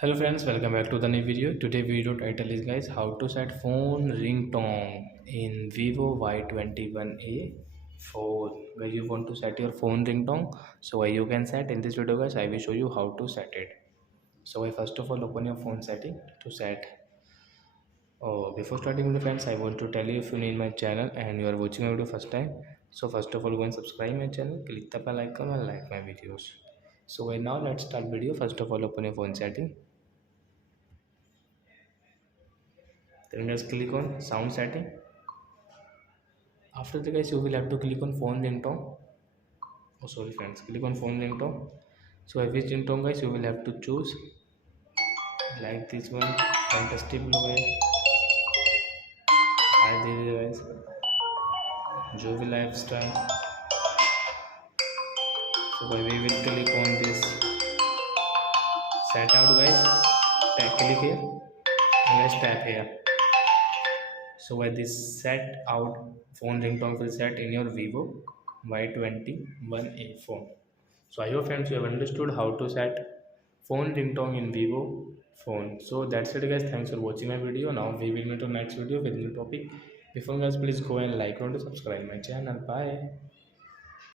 Hello friends, welcome back to the new video. Today video title is guys how to set phone ringtone in Vivo Y21 A phone. Guys, you want to set your phone ringtone, so you can set in this video guys. I will show you how to set it. So I first of all open your phone setting to set. Oh, before starting video friends, I want to tell you if you need my channel and you are watching my video first time. So first of all go and subscribe my channel, click the bell icon and like my videos. So right now let's start video. First of all open your phone setting. Then just click on sound setting. After that guys you will have to click on phone ringtone. Oh sorry friends, click on phone ringtone. So which ringtone guys you will have to choose, like this one, fantastic blue है, hi there guys, जो भी lifestyle. So we will click on this set out guys, click here and guys tap here. So by this set out phone ringtone will set in your Vivo Y21 A phone. So I hope friends you have understood how to set phone ringtone in Vivo phone. So that's it guys. Thanks for watching my video. Now we will meet on next video with new topic. Before guys, please go and like and subscribe my channel. Bye.